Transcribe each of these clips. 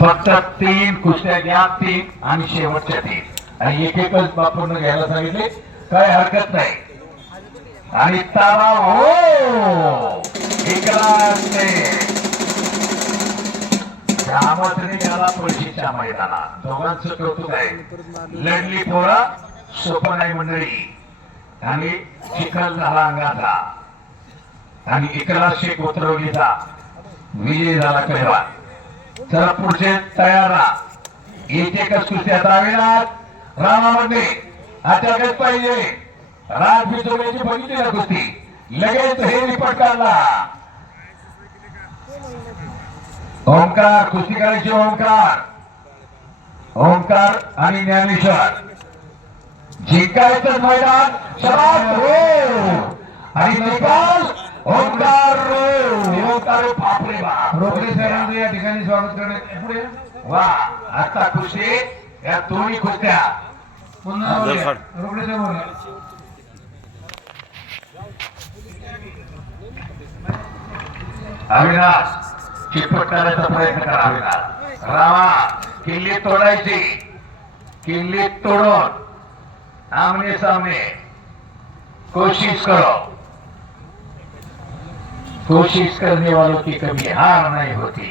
फक्त 3 कुस्त्या घ्या, 3 आणि शेवटच्या 3 आणि एक एकच बापून घ्यायला सांगितले, काय हरकत नाही. आणि तारा हो त्यामध्ये गेला पळशीच्या मैदानात. दोघांचं कौतुक आहे. लढली पोरा सोपं नाही मंडळी. आणि चिखल झाला अंगाचा आणि इकडला शेख उतरवलीचा विजय झाला पहिला. चला पुढचे तयार राहा. एक एकच कुस्त्या दावेनाथ रामामध्ये अटकत पाहिजे. राज बिचोल्याची बघितली ना कुस्ती, लगेच हे रिपोर्ट काढला. ओंकार कुस्ती करायची. ओंकार ओंकार आणि ज्ञानेश्वर जिंकायचं मैदान. शबाद हो आणि निकाल ओंकार ओंकार बापरे बाप. रोकडे सरांचं या ठिकाणी स्वागत करण्यात पुढे वा. आता कुस्ती या दोन्ही कुस्त्या पुन्हा रोकडे समोर अविनाश चिटपट करायचा प्रयत्न करा. अविनाश रामा किल्ली तोडायची. किल्ली तोडून आमने सामने कोशिश करो. कोशिश करने वालों की कभी हार नहीं होती.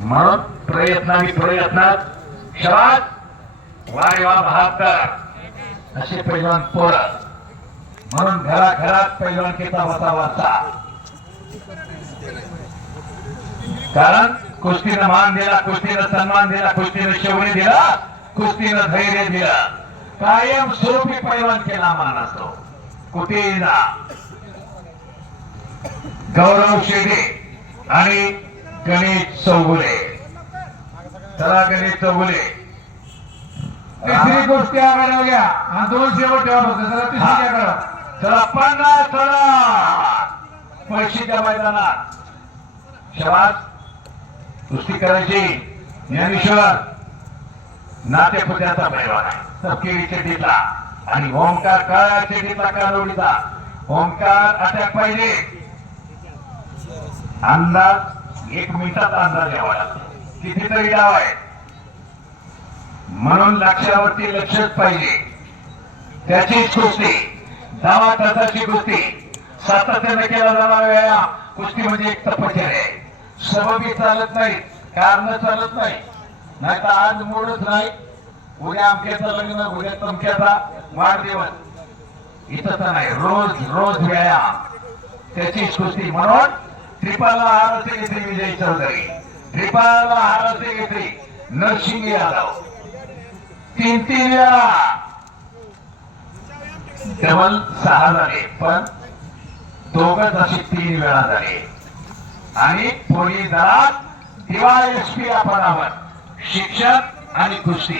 म्हणून प्रयत्नात शबाद वारे वा बहात्तर असे पैलवान पोरं. म्हणून घराघरात पैलवानकीचा वसा वाचा. कारण कुस्तीनं मान दिला, कुस्तीनं सन्मान दिला, कुस्तीनं शेवणी दिला, कुस्तीनं धैर्य दिलं. कायम स्वरूपी पैलवान केला मान असतो. कुठेही जा. गौरव शेडे आणि गणेश चौगुले. चला गणेश चौगुले. तिसरी गोष्टी आघाड्यावर घ्या आणि 2 शेवट ठेवा फक्त. चला तिसरी करा. चला 50 चला पळशीच्या मैदानात. शबाद कुस्ती करायची. ज्ञानेश्वर नातेपुत्याचा पैलवान आहे. तपकिरी चेटीतला आणि ओंकार काळ्या चेटीतला कालोडीचा. ओंकार अटॅक पाहिजे. अंदाज 1 मिनिटाचा अंदाज यावा लागतो. कितीतरी डाव आहे म्हणून लक्षावरती लक्षच पाहिजे. त्याचीच कुस्ती धावा तासाची कुस्ती सातत्याने केला जाणारा व्यायाम. कुस्ती म्हणजे एक तपश्चर्या आहे. सबबी चालत नाही, कारण चालत नाही. नाही तर आज मूडच नाही, उद्या अमक्याचं लग्न, उद्या तमक्याचा वाढदिवस. इथं तर नाही, रोज रोज व्यायाम त्याचीच कुस्ती. म्हणून त्रिपाला हारसे घेतली विजय चौधरी. त्रिपाला हारसे घेतली नरसिंह यादव. 3 वेळा केवळ 6 झाले, पण दोघच अशी 3 वेळा झाले. आणि पोलीस दलात DYSP पदावर शिक्षक आणि कुस्ती.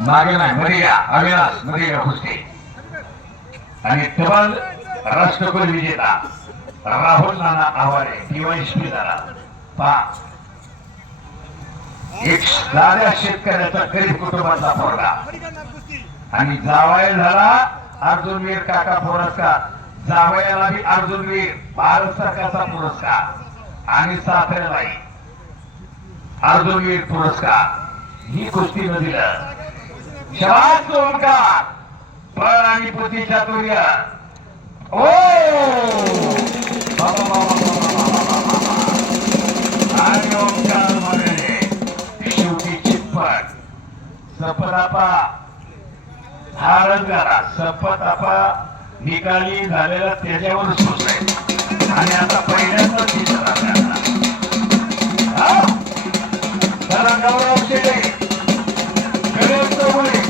मागे नाही, मध्ये या. अविनाश मध्ये या कुस्ती. आणि तबल राष्ट्रकुल विजेता राहुल नाना आवारे DYSP झाला. पहा, एक साध्या शेतकऱ्याचा गरीब कुटुंबातला पोरगा आणि जावया झाला अर्जुनवीर काका पुरस्कार. जावयाला बी अर्जुनवीर भारत सरकारचा पुरस्कार आणि सासऱ्यालाही अर्जुनवीर पुरस्कार. ही कुस्ती न दिलं. शबाद ओंकार. पळ आणि पती चातुर्य. ओ आणि ओंकार मध्ये शेवटी चितपट. सपदापा हा रंगारा सपदापा निकाली झालेला त्याच्यावर सुस आहे. आणि आता पहिल्यांदा दिसत आपल्याला गौरव शेडे गणेश चौगुले.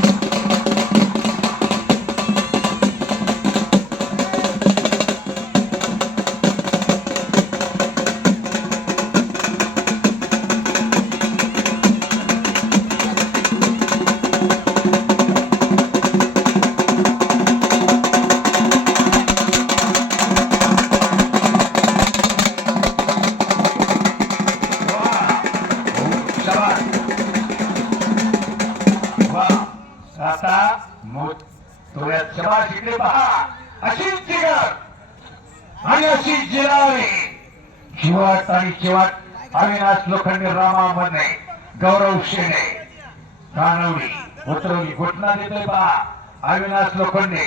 पहा अशी जिगर आणि अशी जिरावी चिवट आणि चिवट अविनाश लोखंडे रामामध्ये गौरव शेणे कानवडी उतरवली घोषणा देतोय पहा अविनाश लोखंडे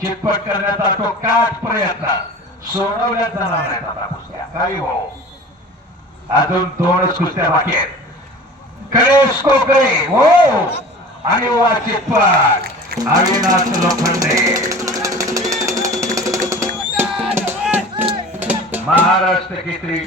चितपट करण्याचा तो काच प्रयत्न सोडवल्यात जाणार नाहीत आता कुस्त्या काही हो अजून 2च कुस्त्या बाकी आहेत गणेश कोकरे हो आणि वा चितपट अविनाश लोखंडे महाराष्ट्र केसरी